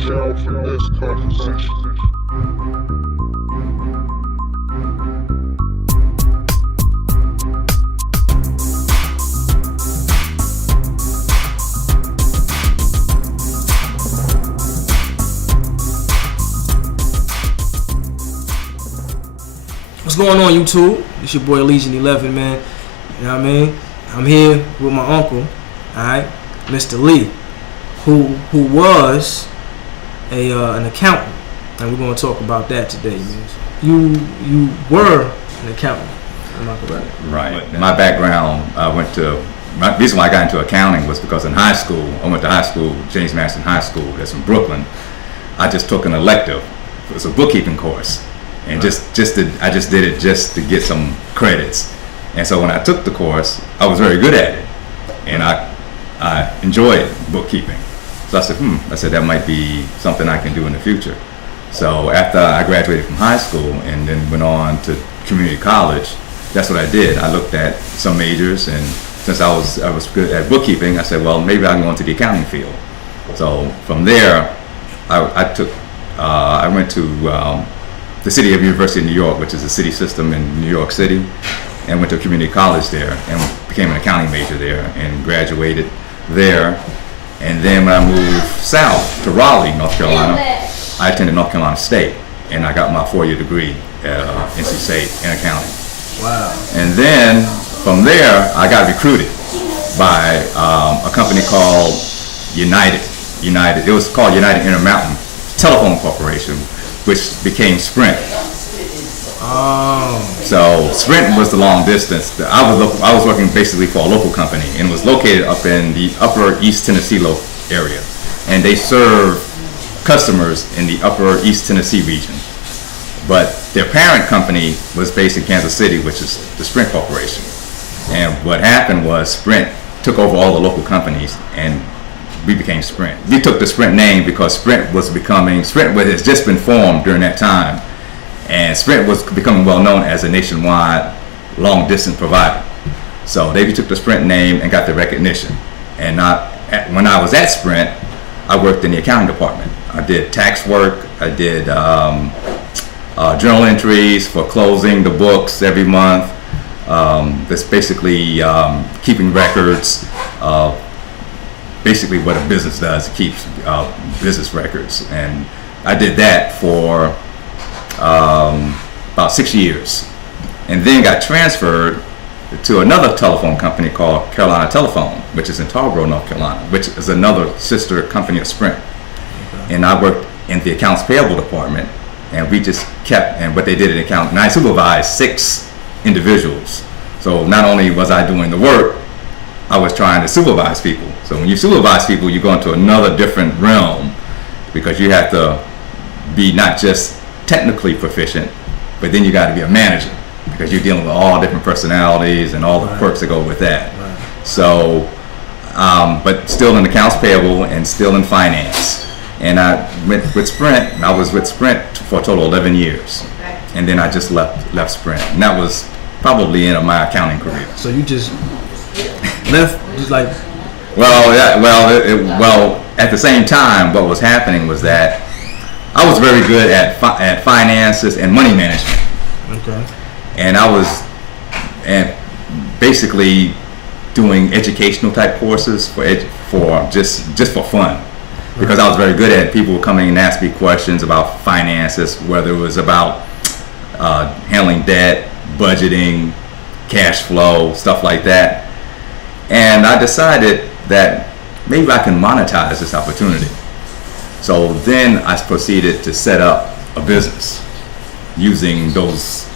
child finesse conversation. What's going on, YouTube? It's your boy Legion 11, man. You know what I mean? I'm here with my uncle, alright, Mr. Lee, who was an accountant, and we're going to talk about that today, man. You were an accountant, am I correct? Right. My background, the reason why I got into accounting was because in high school, I went to high school, James Madison High School, that's in Brooklyn. I just took an elective. It was a bookkeeping course. And I just did it just to get some credits. And so when I took the course, I was very good at it, and I enjoyed bookkeeping. So I said that might be something I can do in the future. So after I graduated from high school and then went on to community college, that's what I did. I looked at some majors, and since I was good at bookkeeping, I said, well, maybe I can go into the accounting field. So from there, I went to the City of University of New York, which is a city system in New York City, and went to a community college there and became an accounting major there and graduated there. And then when I moved south to Raleigh, North Carolina, I attended North Carolina State, and I got my 4-year degree at NC State in accounting. Wow. And then from there, I got recruited by a company called United. It was called United Intermountain Telephone Corporation, which became Sprint. Oh. So Sprint was the long distance. I was working basically for a local company, and it was located up in the Upper East Tennessee area, and they serve customers in the Upper East Tennessee region. But their parent company was based in Kansas City, which is the Sprint Corporation. And what happened was Sprint took over all the local companies, and we became Sprint. We took the Sprint name because Sprint had just been formed during that time, and Sprint was becoming well known as a nationwide long distance provider. So they took the Sprint name and got the recognition. And when I was at Sprint, I worked in the accounting department. I did tax work, I did journal entries for closing the books every month. That's basically keeping records of basically what a business does. It keeps business records, and I did that for about 6 years, and then got transferred to another telephone company called Carolina Telephone, which is in Tarboro, North Carolina, which is another sister company of Sprint. Okay. And I worked in the accounts payable department, and we just and what they did in accounting, and I supervised 6 individuals. So not only was I doing the work, I was trying to supervise people. So when you supervise people, you go into another different realm, because you have to be not just technically proficient, but then you got to be a manager, because you're dealing with all different personalities and all the quirks that go with that. Right. So, but still in accounts payable and still in finance. And I went with Sprint, and I was with Sprint for a total of 11 years. And then I just left Sprint. And that was probably the end of my accounting career. So you just left, just like... Well, at the same time, what was happening was that I was very good at finances and money management. Okay. And I was basically doing educational type courses for just for fun, because I was very good at it. People would come in and ask me questions about finances, whether it was about handling debt, budgeting, cash flow, stuff like that. And I decided that maybe I can monetize this opportunity. So then I proceeded to set up a business using those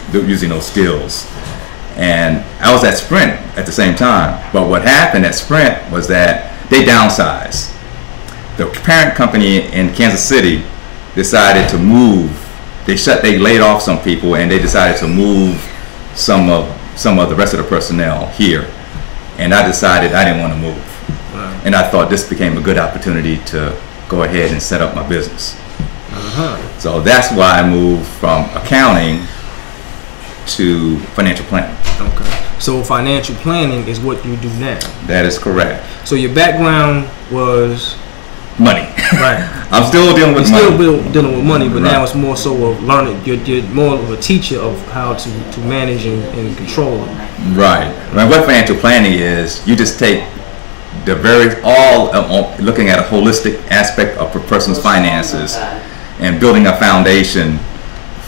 skills. And I was at Sprint at the same time. But what happened at Sprint was that they downsized. The parent company in Kansas City decided to move. They laid off some people, and they decided to move some of the rest of the personnel here. And I decided I didn't want to move. Wow. And I thought this became a good opportunity to go ahead and set up my business. Uh-huh. So that's why I moved from accounting to financial planning. Okay. So financial planning is what you do now. That is correct. So your background was money. Right. I'm still dealing with money. Still dealing with money, but Right. now it's more so of learning. You're more of a teacher of how to manage and control it. Right. And what financial planning is, you just take looking at a holistic aspect of a person's finances and building a foundation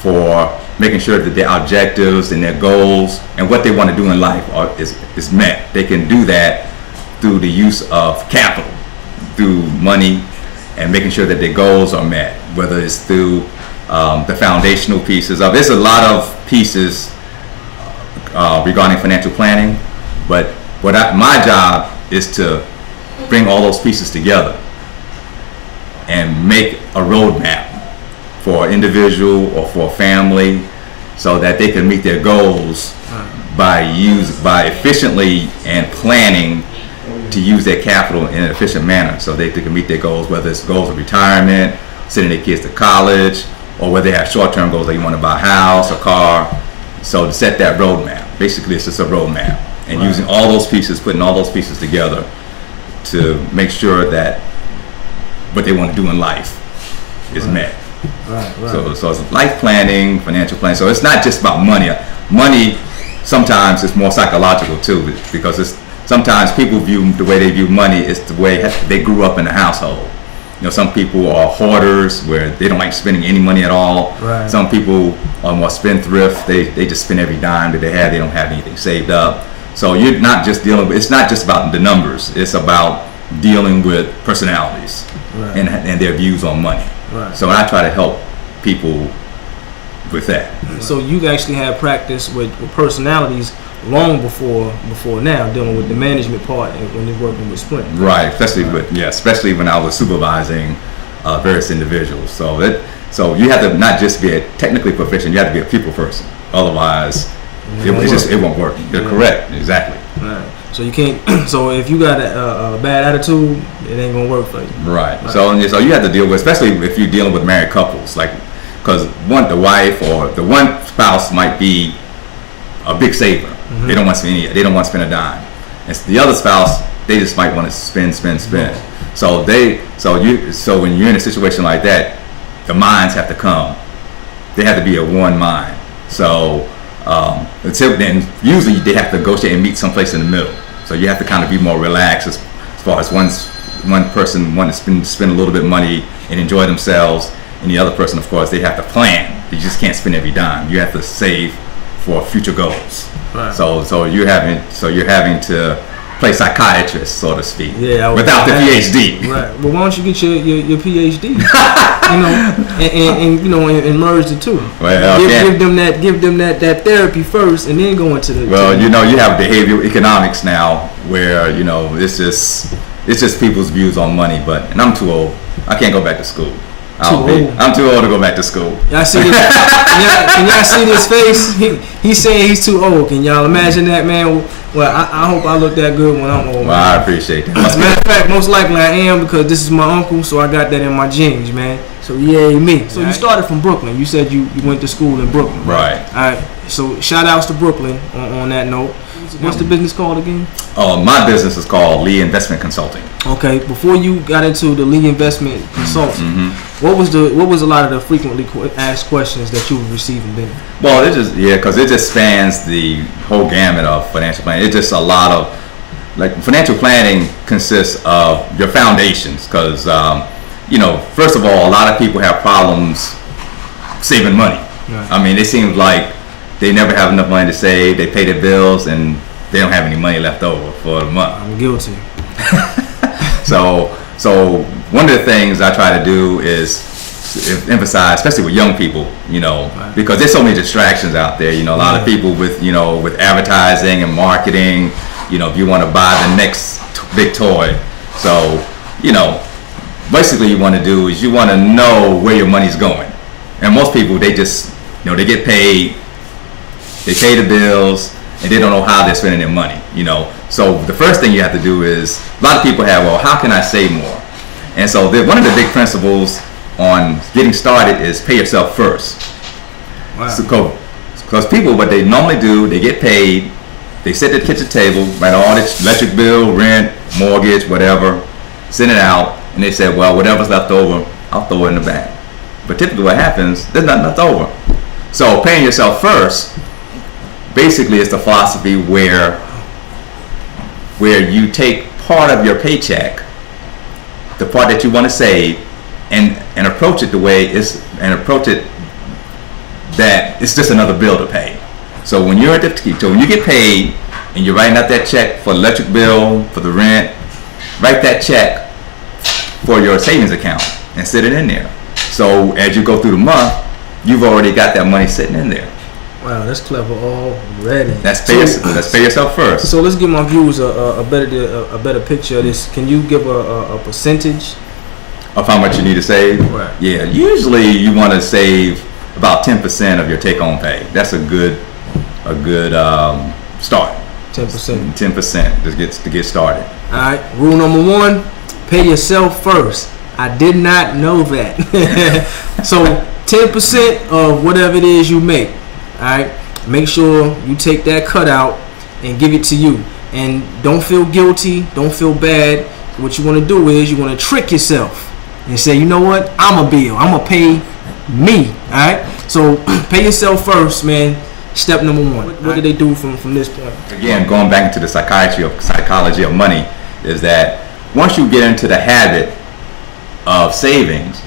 for making sure that their objectives and their goals and what they want to do in life is met. They can do that through the use of capital, through money, and making sure that their goals are met, whether it's through the foundational pieces of. There's a lot of pieces regarding financial planning, but my job is to bring all those pieces together and make a roadmap for an individual or for a family so that they can meet their goals by efficiently and planning to use their capital in an efficient manner so they can meet their goals, whether it's goals of retirement, sending their kids to college, or whether they have short-term goals like you want to buy a house, a car. So to set that roadmap, basically it's just a roadmap, and using all those pieces, putting all those pieces together to make sure that what they want to do in life is met. Right. So it's life planning, financial planning. So it's not just about money. Money sometimes is more psychological too, because sometimes people view the way they view money is the way they grew up in the household. You know, some people are hoarders where they don't like spending any money at all. Right. Some people are more spendthrift. They just spend every dime that they have. They don't have anything saved up. So you're not just it's not just about the numbers. It's about dealing with personalities and their views on money. Right. So I try to help people with that. So you actually had practice with personalities long before now, dealing with the management part when you're working with Sprint. Right, especially when I was supervising various individuals. So you have to not just be a technically proficient, you have to be a people person. Otherwise, it won't work. You're correct, exactly. Right. So you can't. So if you got a bad attitude, it ain't gonna work for you. Right. So you have to deal with, especially if you're dealing with married couples, like because the wife or the one spouse might be a big saver. Mm-hmm. They don't want to spend They don't want to spend a dime. And the other spouse, they just might want to spend. Mm-hmm. So when you're in a situation like that, the minds have to come. They have to be a one mind. So until then, usually they have to negotiate and meet someplace in the middle. So you have to kind of be more relaxed as far as one person wants to spend a little bit of money and enjoy themselves, and the other person, of course, they have to plan. You just can't spend every dime. You have to save for future goals. Right. So you're having to play psychiatrist, so to speak, without the PhD. Right. Well, why don't you get your PhD? and merge the two. Well, give them that therapy first, and then go into the. Well, you have behavioral economics now, where it's just people's views on money. And I'm too old. I can't go back to school. I'm too old to go back to school. Y'all see this? Can y'all see this face? He's saying he's too old. Can y'all imagine that, man? Well, I hope I look that good when I'm old. Well, I appreciate that. As a matter of fact, most likely I am, because this is my uncle, so I got that in my genes, man. So yay me. So you started from Brooklyn. You said you went to school in Brooklyn. Right. All right. So shout outs to Brooklyn on that note. What's the business called again? My business is called Lee Investment Consulting. Okay. Before you got into the Lee Investment Consulting, what was a lot of the frequently asked questions that you were receiving then? Well, because it just spans the whole gamut of financial planning. It's just a lot of financial planning consists of your foundations. Because first of all, a lot of people have problems saving money. Right. I mean, it seems like they never have enough money to save. They pay their bills and they don't have any money left over for the month. I'm guilty. So one of the things I try to do is emphasize, especially with young people, because there's so many distractions out there. A lot of people with advertising and marketing. If you want to buy the next big toy, so basically you want to do is you want to know where your money's going. And most people, they just they get paid. They pay the bills, and they don't know how they're spending their money, So the first thing you have to do is, a lot of people have, well, how can I save more? And so one of the big principles on getting started is pay yourself first. Wow. So, because people, what they normally do, they get paid, they sit at the kitchen table, write all this electric bill, rent, mortgage, whatever, send it out, and they said, well, whatever's left over, I'll throw it in the bank. But typically what happens, there's nothing left over. So paying yourself first, basically it's the philosophy where you take part of your paycheck, the part that you want to save, and approach it the way that it's just another bill to pay. So when you get paid and you're writing out that check for the electric bill, for the rent, write that check for your savings account and sit it in there. So as you go through the month, you've already got that money sitting in there. Wow, that's clever already. Let's pay yourself first. So let's give my viewers a better picture of this. Can you give a percentage of how much you need to save? Right. Yeah, usually you want to save about 10% of your take-home pay. That's a good start. 10%. 10% to get started. All right. Rule number 1: pay yourself first. I did not know that. So 10% of whatever it is you make. All right. Make sure you take that cut out and give it to you. And don't feel guilty. Don't feel bad. What you want to do is you want to trick yourself and say, you know what? I'm a bill. I'm gonna pay me. All right. So pay yourself first, man. Step number 1. What do they do from this point? Again, going back into the psychology of money, is that once you get into the habit of savings,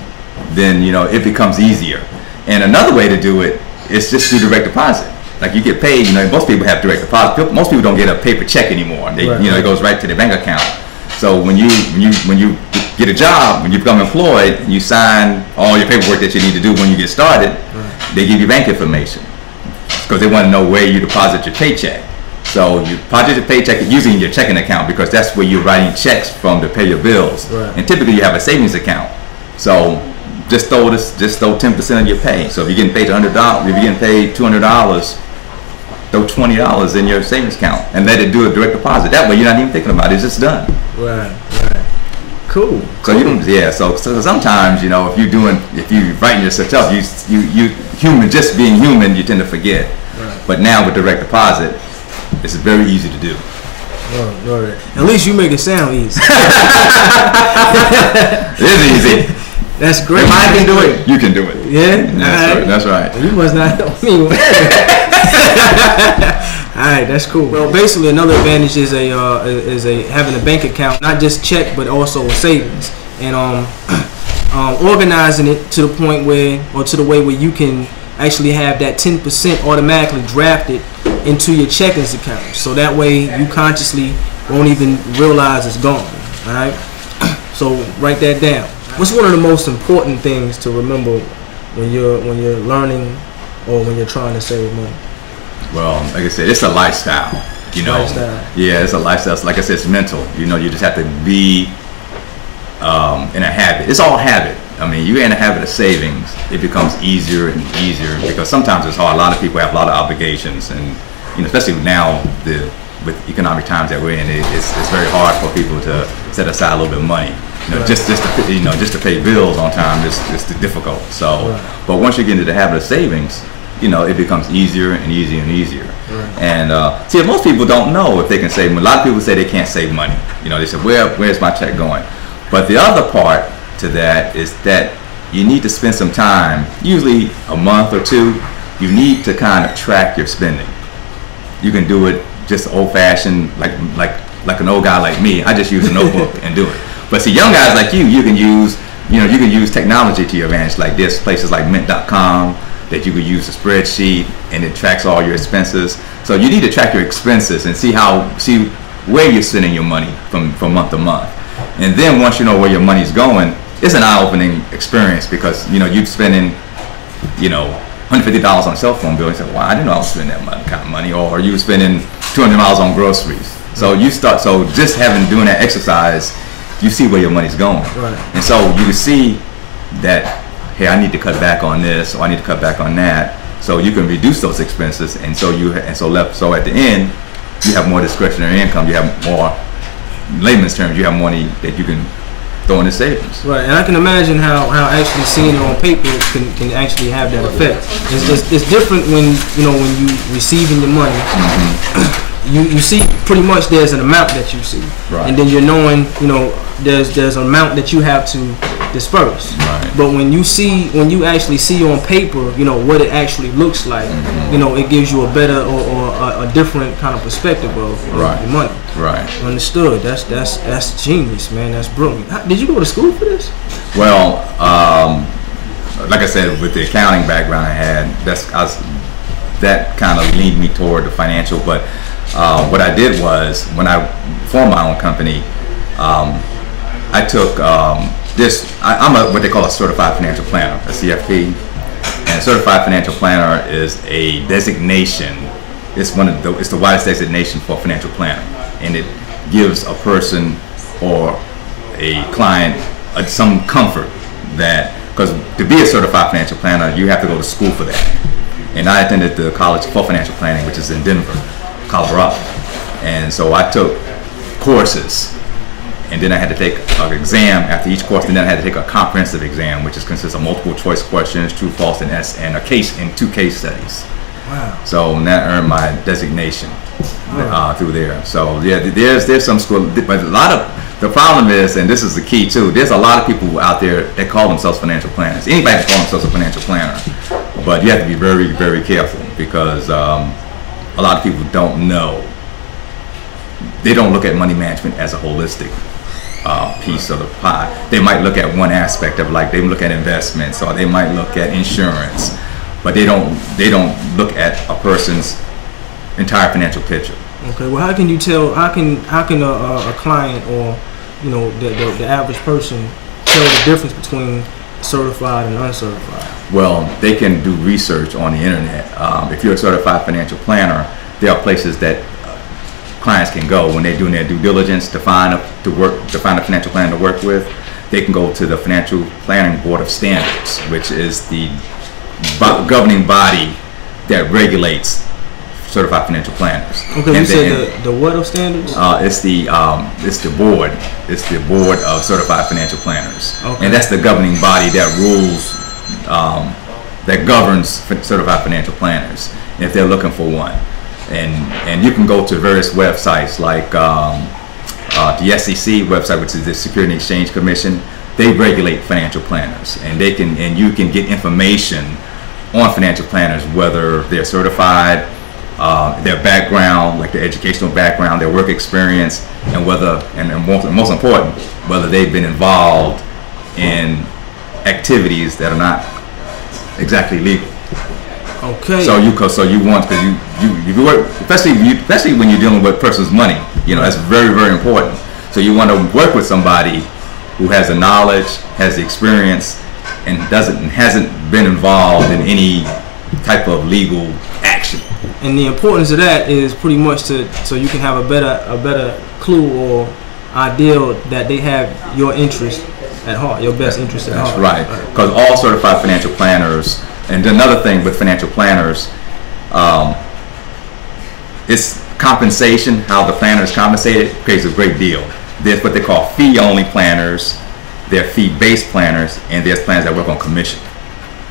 then it becomes easier. And another way to do it is just through direct deposit. Like you get paid, most people have direct deposit. Most people don't get a paper check anymore. It goes right to their bank account. So when you get a job, when you become employed, you sign all your paperwork that you need to do when you get started. They give you bank information because they want to know where you deposit your paycheck. So you deposit your paycheck using your checking account because that's where you're writing checks from to pay your bills. Right. And typically you have a savings account. So just throw 10% of your pay. So if you're getting paid $100, if you're getting paid $200, throw $20 in your savings account and let it do a direct deposit. That way you're not even thinking about it; it's just done. Right. Cool. So you don't. Yeah. So sometimes if you're writing yourself, you human, just being human, you tend to forget. Right. But now with direct deposit, it's very easy to do. Right. At least you make it sound easy. It is easy. That's great. If I can do it, you can do it. Yeah. That's right. You must not know me. All right, that's cool. Well, basically, another advantage is having a bank account, not just check, but also a savings, and organizing it to the point to the way where you can actually have that 10% automatically drafted into your checkings account. So that way, you consciously won't even realize it's gone. All right. So write that down. What's one of the most important things to remember when you're learning or when you're trying to save money? Well, like I said, it's a lifestyle. Lifestyle. Yeah, it's a lifestyle. Like I said, it's mental. You just have to be in a habit. It's all habit. I mean, you're in a habit of savings. It becomes easier and easier because sometimes it's hard. A lot of people have a lot of obligations, and especially now with economic times that we're in, it's very hard for people to set aside a little bit of money. Right. Just to pay bills on time is difficult. So, right. But once you get into the habit of savings, it becomes easier and easier and easier. Right. And see, most people don't know if they can save. A lot of people say they can't save money. They say, where's my check going? But the other part to that is that you need to spend some time, usually a month or two. You need to kind of track your spending. You can do it just old-fashioned, like an old guy like me. I just use a notebook and do it. But see, young guys like you can use technology to your advantage. Like there's places like Mint.com that you could use a spreadsheet and it tracks all your expenses. So you need to track your expenses and see where you're spending your money from month to month. And then once you know where your money's going, it's an eye-opening experience because you're spending $150 on a cell phone bill and say, wow, I didn't know I was spending that kind of money. Or you were spending $200 on groceries. So just doing that exercise, you see where your money's going. Right. And so you can see that, hey, I need to cut back on this, or I need to cut back on that. So you can reduce those expenses, and so at the end, you have more discretionary income. You have more, in layman's terms, you have money that you can throw into savings. Right, and I can imagine how actually seeing it on paper can actually have that effect. It's different when you receiving your money. Mm-hmm. you see pretty much there's an amount that you see, Right. and then you're knowing, there's an amount that you have to disperse. Right. But when you actually see on paper, what it actually looks like, it gives you a better or a different kind of perspective of Right. your money. Right. Understood. That's genius, man. That's brilliant. Did you go to school for this? Well, like I said, with the accounting background I had, that kind of leaned me toward the financial. But what I did was, when I formed my own company, I took this. I'm what they call a certified financial planner, a CFP. And a certified financial planner is a designation. It's the widest designation for a financial planner, and it gives a person or a client some comfort that, because to be a certified financial planner, you have to go to school for that. And I attended the College for Financial Planning, which is in Denver, Colorado. And so I took courses, and then I had to take an exam after each course, and then I had to take a comprehensive exam, which consists of multiple choice questions, true, false, and a case and 2 case studies. Wow. So that earned my designation through there. So yeah, there's some school, but a lot of the problem is, and this is the key too, there's a lot of people out there that call themselves financial planners. Anybody can call themselves a financial planner, but you have to be very, very careful, because a lot of people don't know. They don't look at money management as a holistic piece of the pie. They might look at one aspect of it, like they look at investments, or they might look at insurance, but they don't look at a person's entire financial picture. Okay. Well, how can you tell? How can a client or the average person tell the difference between certified and uncertified? Well, they can do research on the internet. If you're a certified financial planner, there are places that clients can go when they're doing their due diligence to find a financial plan to work with. They can go to the Financial Planning Board of Standards, which is the governing body that regulates certified financial planners. Okay, you said the what of standards? It's the board. It's the board of certified financial planners, okay. And that's the governing body that rules, that governs certified financial planners if they're looking for one. And you can go to various websites like the SEC website, which is the Securities and Exchange Commission. They regulate financial planners, and you can get information on financial planners, whether they're certified, their background, like their educational background, their work experience, and most important, whether they've been involved in activities that are not exactly legal. Okay. So you want, because you work, especially when you're dealing with a person's money, that's very, very important. So you want to work with somebody who has the knowledge, has the experience, and hasn't been involved in any type of legal action. And the importance of that is pretty much so you can have a better clue or idea that they have your interest at heart, your best interest at heart. Right. Because all certified financial planners, and another thing with financial planners, it's compensation. How the planner is compensated creates a great deal. There's what they call fee-only planners, there are fee-based planners, and there's planners that work on commission.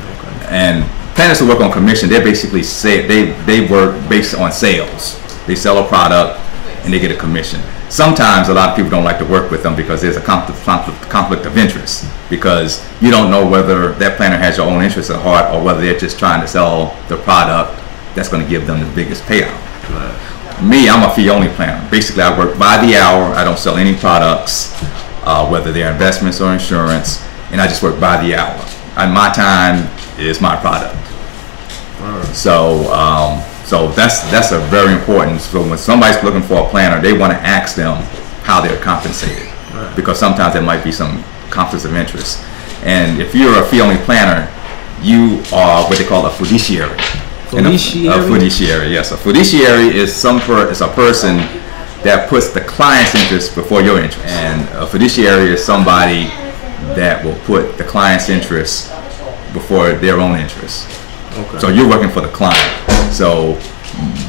Okay. And planners who work on commission, they basically they work based on sales. They sell a product and they get a commission. Sometimes a lot of people don't like to work with them because there's a conflict of interest, because you don't know whether that planner has your own interest at heart or whether they're just trying to sell the product that's going to give them the biggest payout. Right. Me, I'm a fee-only planner. Basically, I work by the hour. I don't sell any products, whether they're investments or insurance, and I just work by the hour. And my time is my product. Right. So that's a very important. So when somebody's looking for a planner, they want to ask them how they're compensated, right, because sometimes there might be some conflicts of interest. And if you're a fee-only planner, you are what they call a fiduciary. Fiduciary? A fiduciary, yes. A fiduciary is a person that puts the client's interest before your interest. And a fiduciary is somebody that will put the client's interest before their own interests. Okay. So you're working for the client. So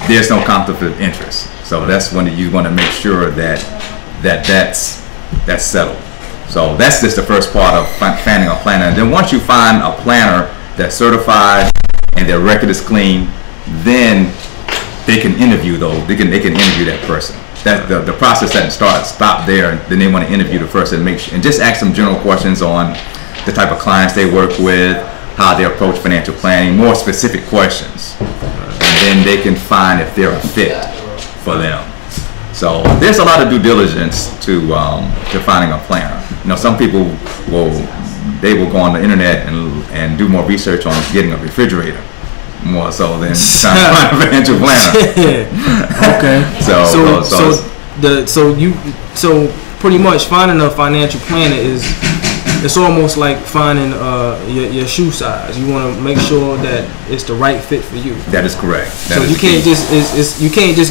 there's no conflict of interest. So that's when you want to make sure that's settled. So that's just the first part of finding a planner. And then once you find a planner that's certified and their record is clean, then they can interview they can interview that person. That the process doesn't stop there. Then they want to interview the person and just ask them general questions on the type of clients they work with, how they approach financial planning, more specific questions, and then they can find if they're a fit for them. So there's a lot of due diligence to finding a planner. Some people will go on the internet and do more research on getting a refrigerator, more so than trying to find a financial planner. Okay. So pretty much finding a financial planner it's almost like finding your shoe size. You want to make sure that it's the right fit for you. That is correct. You can't just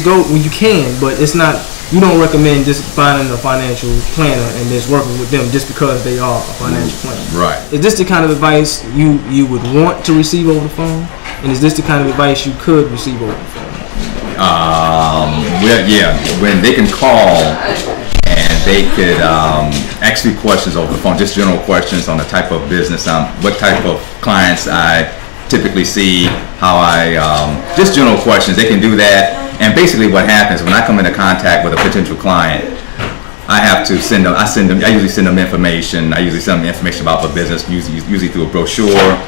go. Well, you can, but it's not. You don't recommend just finding a financial planner and just working with them just because they are a financial planner. Right. Is this the kind of advice you would want to receive over the phone? And is this the kind of advice you could receive over the phone? When they can call and they could ask me questions over the phone, just general questions on the type of business, what type of clients I typically see, just general questions. They can do that. And basically what happens when I come into contact with a potential client, I usually send them information. I usually send them information about the business, usually through a brochure.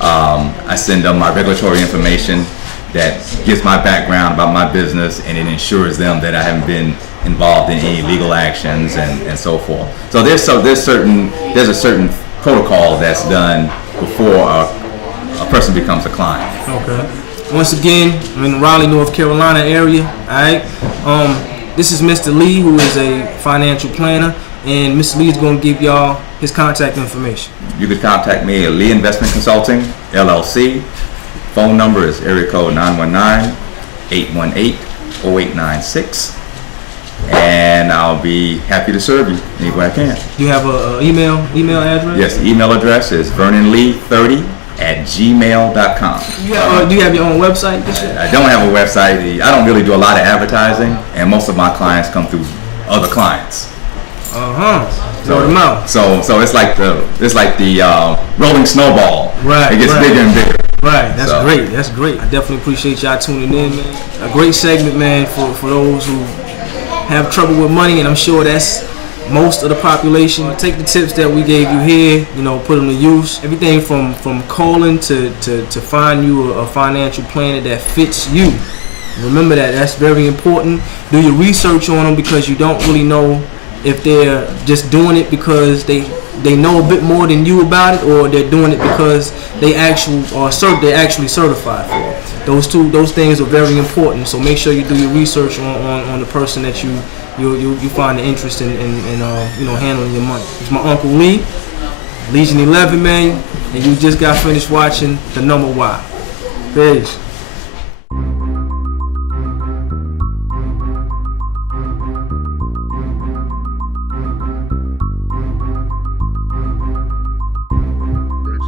I send them my regulatory information that gives my background about my business, and it ensures them that I haven't been involved in any legal actions and so forth. So there's a certain protocol that's done before a person becomes a client. Okay. Once again, I'm in the Raleigh, North Carolina area. All right. This is Mr. Lee, who is a financial planner, and Mr. Lee is going to give y'all his contact information. You could contact me at Lee Investment Consulting, LLC. Phone number is area code 919-818-0896. And I'll be happy to serve you any way I can. Do you have an email address? Yes, the email address is vernonlee30@gmail.com. Do you have your own website? I don't have a website. I don't really do a lot of advertising, and most of my clients come through other clients. So it's like the rolling snowball. Right. It gets bigger and bigger. Right. That's great. That's great. I definitely appreciate y'all tuning in, man. A great segment, man, for those who have trouble with money, and I'm sure that's most of the population. Take the tips that we gave you here, put them to use. Everything from calling to find you a financial planner that fits you. Remember that's very important. Do your research on them, because you don't really know if they're just doing it because they know a bit more than you about it, or they're doing it because they're actually certified for it. Those things are very important. So make sure you do your research on the person that you find an interest in handling your money. It's my Uncle Lee, Legion 11, man, and you just got finished watching The Number Why. Peace.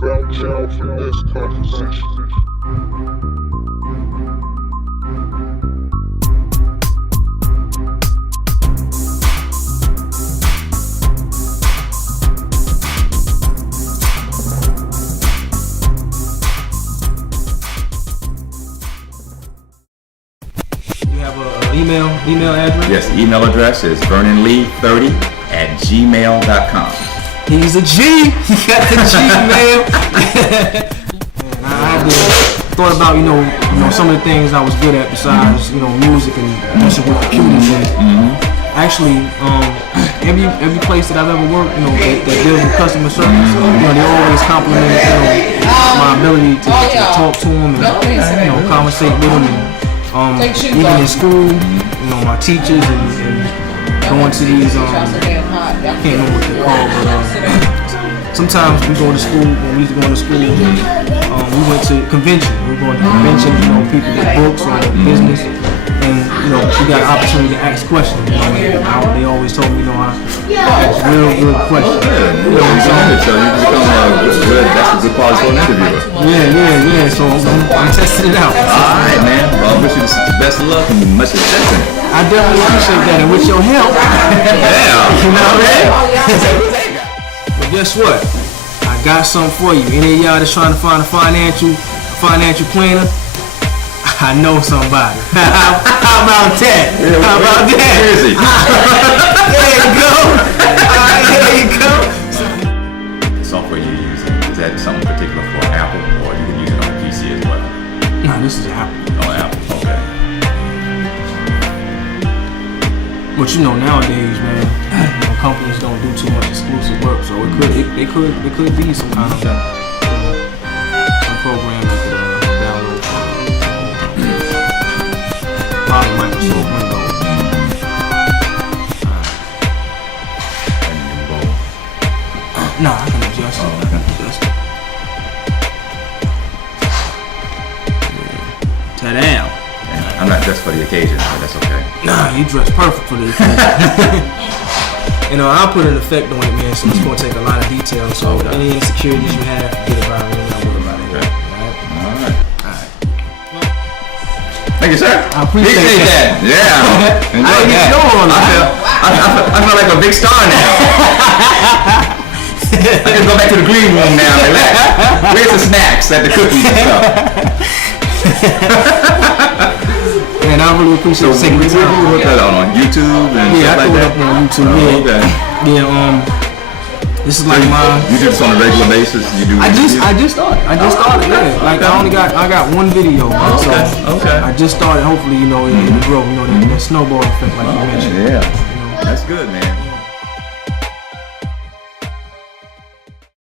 Found out from this conversation. You have an email address? Yes, the email address is vernonlee30@gmail.com. He's a G. He got the G, man. I thought about some of the things I was good at besides music and messing with computers. And actually, every place that I've ever worked, that deals with customer service, they always compliment my ability to talk to them and conversate with them. And even in school, my teachers and going to these I can't remember what they're called, but sometimes we go to school. When we used to go to school, we went to convention. We were going to conventions, people with books or business, and we got an opportunity to ask questions. They always told me, I ask real good questions. So you become that's a good quality for an interviewer. Yeah. So I'm testing it out. All right, man. Well, I wish you the best of luck and much success in it. I definitely appreciate that, and with your help, you know what I mean? But guess what? I got something for you. Any of y'all that's trying to find a financial planner, I I know somebody. How about that? How about that? Where is he? There you go. There you go. The software you're using, is that something particular for Apple, or you can use it on a PC as well? Nah, this is Apple. On Apple, okay. But you know, nowadays, man, companies don't do too much exclusive work, so it could be some kind of some program that could download from Microsoft Windows. Nah, I can adjust it. I can adjust it. Yeah. Ta-da. I'm not dressed for the occasion, but that's okay. Nah, you dress perfect for the occasion. You know, I'll put an effect on it, man, so it's going to take a lot of detail. So any insecurities you have, forget about it. Don't worry about it. Okay. Alright? Thank you, sir. I appreciate that. Yeah. Enjoy that. I feel like a big star now. I can go back to the green room now and relax. Where's the snacks and the cookies and stuff? And I really appreciate you taking the time. You put that on YouTube and Yeah, I stuff like threw it that? up on YouTube. Oh, Yeah. okay. Yeah, this is like my. You do this on a regular basis? You do? I just started. Yeah. Like I got one video. Man, so Okay. I just started. Hopefully, you know, it'll grow. You know, that snowball effect, like you mentioned. Yeah. You know. That's good, man.